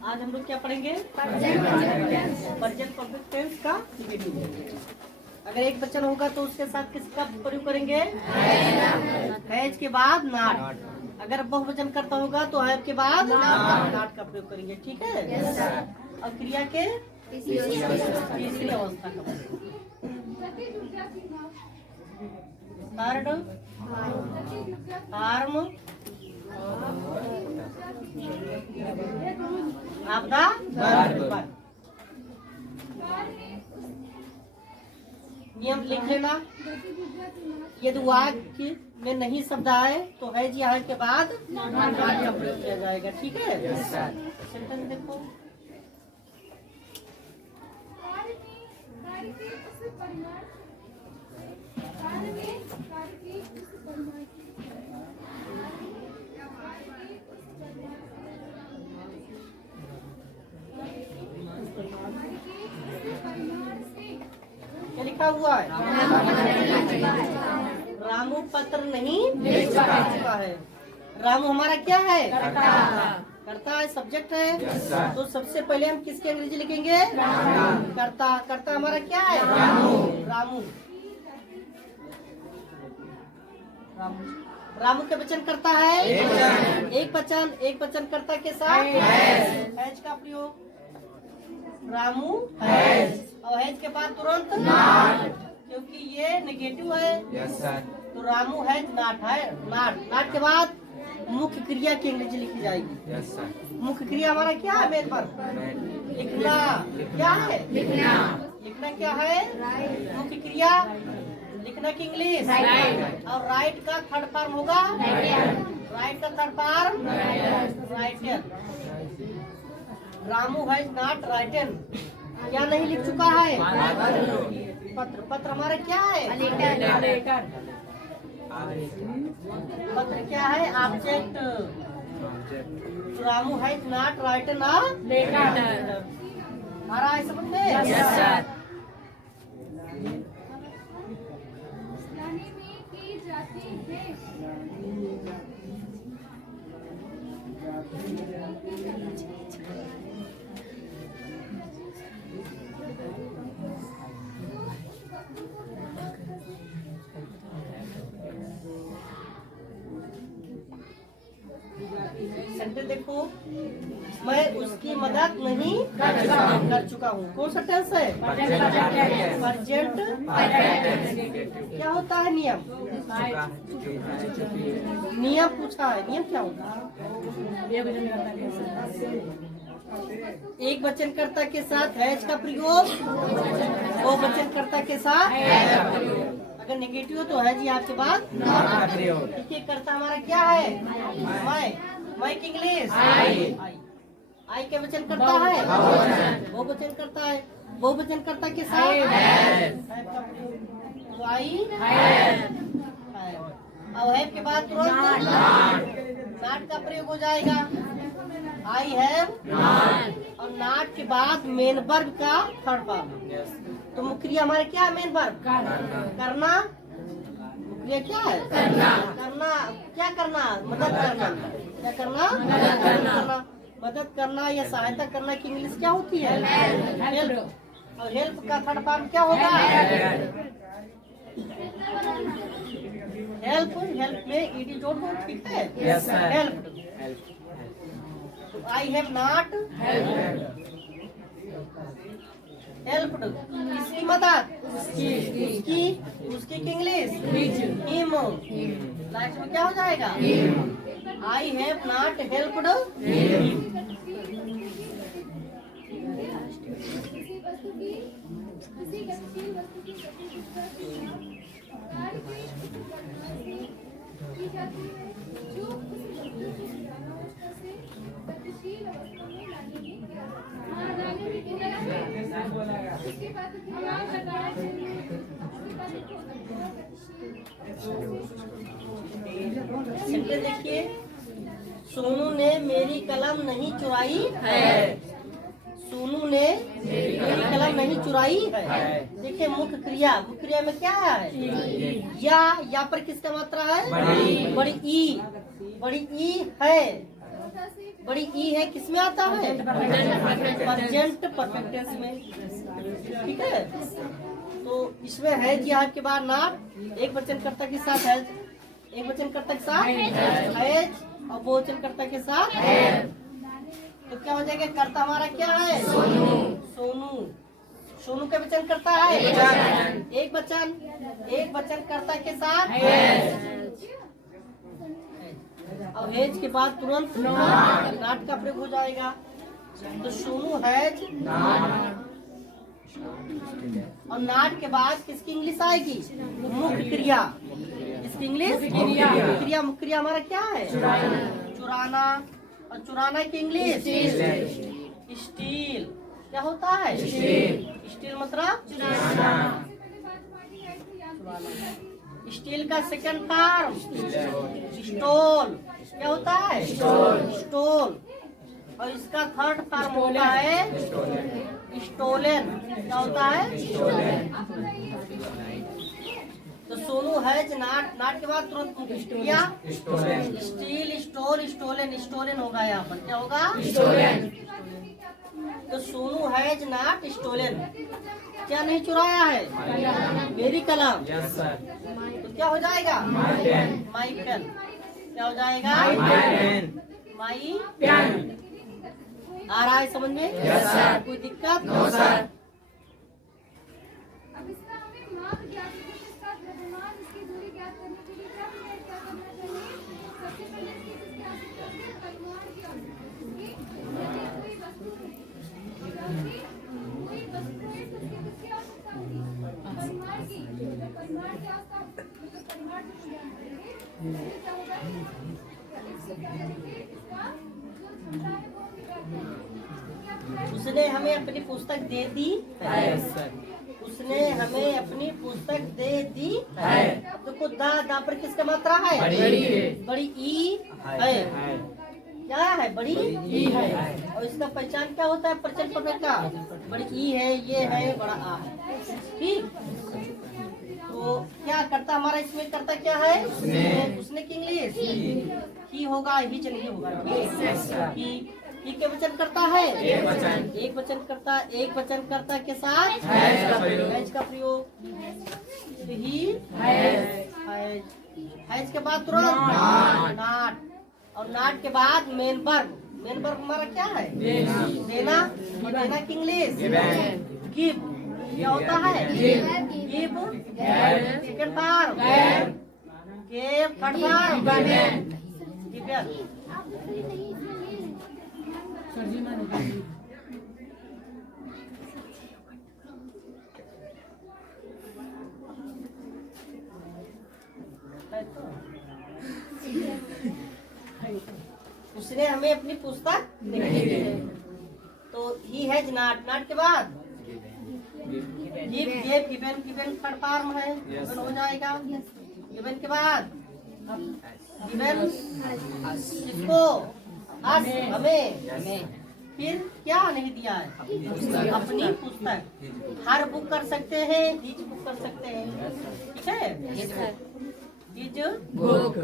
आज हम लोग क्या पढ़ेंगे? प्रेजेंट परफेक्ट टेंस का नेगेटिव। अगर एक वचन होगा तो उसके साथ किसका प्रयोग करेंगे? हैज के बाद नॉट। अगर बहुवचन करता होगा तो हैव के बाद नॉट का प्रयोग करेंगे। ठीक है। और क्रिया के तीसरी अवस्था का प्रयोग। थर्ड फार्म आपदा नियम लिख लेना। यदि वाक्य में नहीं शब्द आए तो है जी यहाँ के बाद नॉट का प्रयोग किया जाएगा। ठीक है। सेंटेंस देखो। क्या लिखा हुआ है? रामू पत्र नहीं भेज चुका है। रामू हमारा क्या है? करता है, सब्जेक्ट है। तो सबसे पहले हम किसके अंग्रेजी लिखेंगे? करता। करता हमारा क्या है? रामू। रामू के वचन करता है एक वचन। एक वचन करता के साथ हैज का प्रयोग। रामू हैज और हैज के बाद तुरंत नॉट, क्योंकि ये नेगेटिव है। तो रामू हैज नॉट है। नॉट के बाद मुख्य क्रिया की अंग्रेजी लिखी जाएगी। मुख्य क्रिया हमारा क्या है? मेन पर लिखना। क्या है? लिखना क्या है? मुख्य क्रिया लिखना की इंग्लिश और राइट का थर्ड फॉर्म होगा। राइट का third form writer. Ramu has not written. क्या नहीं लिख चुका है? पत्र। पत्र हमारा क्या है? लेटर। पत्र क्या है? Object. Ramu has not written a letter. आ रहा है समझ में? सेंटेंस देखो। मैं उसकी मदद नहीं कर चुका हूँ। कौन सा टेंस है? प्रेजेंट। क्या होता है नियम? नियम पूछा है। नियम क्या होता है? एक वचनकर्ता के साथ हैज का प्रयोग, दो वचनकर्ता के साथ अगर नेगेटिव हो तो है जी आपके बाद ठीक है। कर्ता हमारा क्या है? मैं इंग्लिश आई के वचन करता है। वो वचन करता है। वो वचन करता के साथ आई और है के बाद तुरंत नॉट का प्रयोग हो जाएगा। आई हैव और नॉट के बाद मेन वर्ब का थर्ड फॉर्म। तो मुख्य क्रिया हमारे क्या है? मेन वर्ब करना। मुख्य क्या है? करना। क्या करना? मदद करना। क्या करना? मदद करना। मदद करना या सहायता करना की इंग्लिश क्या होती है? हेल्प। और हेल्प का थर्ड फॉर्म क्या होगा? हेल्प। हेल्प में ईडी जोड़ दो। ठीक है। Help. I have not helped. किसकी मदद? उसकी इंग्लिश हिम। लास्ट में क्या हो जाएगा? आई हैव नॉट हेल्प्ड देखिए। सोनू ने मेरी कलम नहीं चुराई है। सोनू ने मेरी कलम नहीं चुराई है। देखिए मुख्य क्रिया। मुख्य क्रिया में क्या है? या पर किसका मात्रा है? बड़ी ई। बड़ी ई है। बड़ी ई है किसमें आता है? प्रेजेंट परफेक्ट टेंस में। ठीक है, तो इसमें हैज यहाँ के बाद नॉट, एक वचनकर्ता के साथ हैज, एक वचनकर्ता के साथ हैज और बहुवचनकर्ता के साथ हैव। तो क्या हो जाएगा? कर्ता हमारा क्या है? सोनू। सोनू का वचन करता है एक वचन, एक वचनकर्ता के साथ और हेज के बाद तुरंत नॉट का प्रयोग हो जाएगा। तो सोनू हैज और नॉट के बाद किसकी इंग्लिश आएगी? मुख्य क्रिया। इसकी इंग्लिश क्रिया, मुख्य क्रिया हमारा क्या है? चुराना। और चुराना की इंग्लिश स्टील। क्या होता है? स्टील मतलब चुराना। स्टील का सेकंड फॉर्म स्टोल। क्या होता है? स्टोल। और इसका थर्ड फॉर्म होता है स्टोलन। क्या होता है? तो सोनू हैज नॉट, नॉट के बाद तुरंत क्रिया स्टील, स्टोल, स्टोलन। स्टोलन होगा यहाँ पर। क्या होगा? तो सोनू हैज नॉट स्टोलन। क्या नहीं चुराया है? मेरी कलम। तो क्या हो जाएगा? My pen. क्या हो जाएगा? My pen. आ रहा है समझ में? कोई दिक्कत? No sir. उसने हमें अपनी पुस्तक दे दी है। उसने हमें अपनी पुस्तक दे दी है। देखो दा पर किसका मात्रा है? बड़ी ई है। क्या है? बड़ी ई है। और इसका पहचान क्या होता है? प्रचंड पकड़ का बड़ी ई है, ये है, बड़ा आ है। ठीक, तो क्या करता हमारा इसमें करता क्या है? उसने की इंग्लिश ही होगा, ही चलिए होगा। ही के वचन करता है एक वचन करता, एक वचन करता के साथ हैज का प्रयोग। ही हैज के बाद तुरंत नॉट और नॉट के बाद मेन वर्ब। मेन वर्ब हमारा क्या है? देना। और देना की इंग्लिश गिव। क्या होता है? Give second form, give third form, given. उसने हमें अपनी पुस्तक नहीं दी है। तो ही हैज नॉट, नॉट के बाद give, give, given, given third form है, गिवन हो जाएगा। गिवन के बाद गिवन किसको? अस, हमें। फिर क्या नहीं दिया है? अपनी पुस्तक। हर बुक कर सकते हैं, हिज बुक कर सकते हैं। ठीक है, हिज बुक।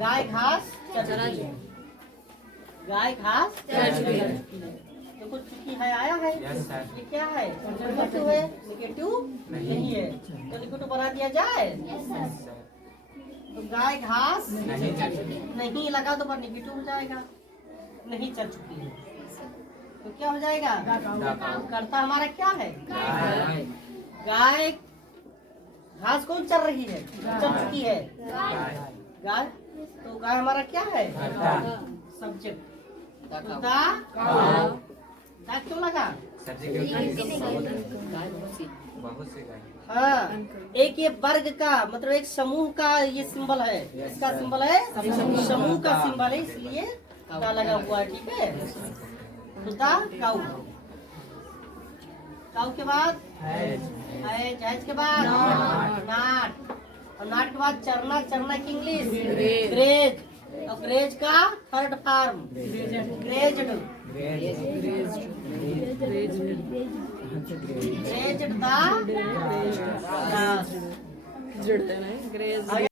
गाय घास चरती है। गाय घास चरती है। देखो चुकी है, आया है। ये क्या है? नेगेटिव है। नेगेटिव नहीं है तो नेगेटिव बना दिया जाए। तो गाय घास नहीं लगा तो पर नेगेटिव हो जाएगा। नहीं चल चुकी है तो क्या हो जाएगा? कर्ता हमारा क्या है? गाय। घास कौन चल रही है? चल चुकी है गाय। तो गाय हमारा क्या है? सब्जेक्ट। क्यों लगा? हाँ, एक ये वर्ग का मतलब एक समूह का ये सिंबल है। इसका सिंबल है समूह का सिंबल है, इसलिए का लगा हुआ है। ठीक है, काऊ। काऊ के बाद हैज के बाद नॉट। और नाट के बाद चरना, चरना की इंग्लिश ग्रेज। और ग्रेज का third form grazed. Grazed the grass.